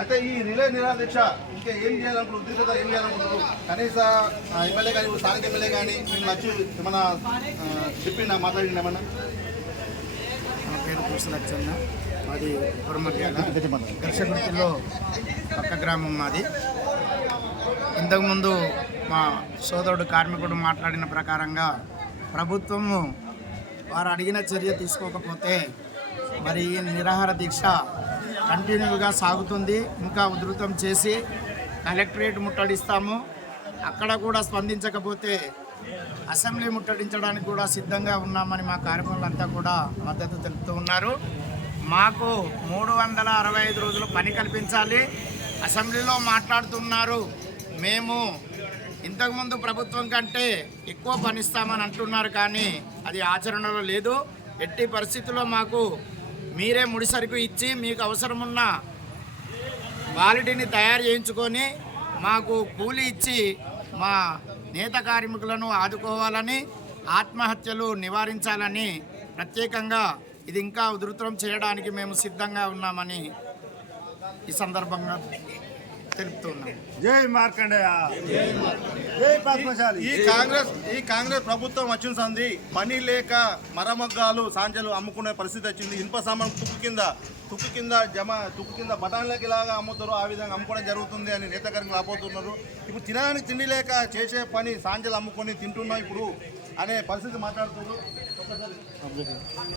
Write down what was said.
అయితే ఈ రిలే నిరాదీక్ష ఇంకా ఏం చేయాలనుకుంటారు, ఉద్రిక్తత ఏం చేయాలనుకుంటారు? కనీస ఎమ్మెల్యే కానీ స్థానిక ఎమ్మెల్యే కానీ మేము వచ్చి ఏమన్నా చెప్పిందా, మాట్లాడింది ఏమన్నా? నా పేరు కృష్ణలచ్చన్న, మాది కురమర్యాల దర్శకుర్తిలో పక్క గ్రామం మాది. ఇంతకుముందు మా సోదరుడు కార్మికుడు మాట్లాడిన ప్రకారంగా ప్రభుత్వము వారు అడిగిన చర్య తీసుకోకపోతే మరి ఈ నిరాహార దీక్ష కంటిన్యూగా సాగుతుంది. ఇంకా ఉధృతం చేసి కలెక్టరేట్ ముట్టడిస్తాము. అక్కడ కూడా స్పందించకపోతే అసెంబ్లీ ముట్టడించడానికి కూడా సిద్ధంగా ఉన్నామని మా కార్యకర్తలంతా కూడా మద్దతు తెలుపుతూ ఉన్నారు. మాకు 365 రోజులు పని కల్పించాలి. అసెంబ్లీలో మాట్లాడుతున్నారు, మేము ఇంతకుముందు ప్రభుత్వం కంటే ఎక్కువ పనిస్తామని అంటున్నారు, కానీ అది ఆచరణలో లేదు. ఎట్టి పరిస్థితుల్లో మాకు మీరే ముడిసరుకు ఇచ్చి మీకు అవసరమున్న క్వాలిటీని తయారు చేయించుకొని మాకు కూలీ ఇచ్చి మా నేత కార్మికులను ఆదుకోవాలని, ఆత్మహత్యలు నివారించాలని ప్రత్యేకంగా ఇది ఇంకా ఉధృతం చేయడానికి మేము సిద్ధంగా ఉన్నామని ఈ సందర్భంగా తెలుపుతున్నాం. జై మార్కండేయ, జై పద్మశాలి. ఈ కాంగ్రెస్ ప్రభుత్వం వచ్చిన సంది పని లేక మరమగ్గాలు సాంజలు అమ్ముకునే పరిస్థితి వచ్చింది. ఇనుప సామాన్ తుక్కు కింద బఠాన్లకి ఇలాగా అమ్ముతారు, ఆ విధంగా అమ్ముకోవడం జరుగుతుంది అని నేత గారికి రాబోతున్నారు. ఇప్పుడు తినడానికి తిండి లేక చేసే పని సాంజలు అమ్ముకొని తింటున్నాం ఇప్పుడు అనే పరిస్థితి మాట్లాడుతున్నారు.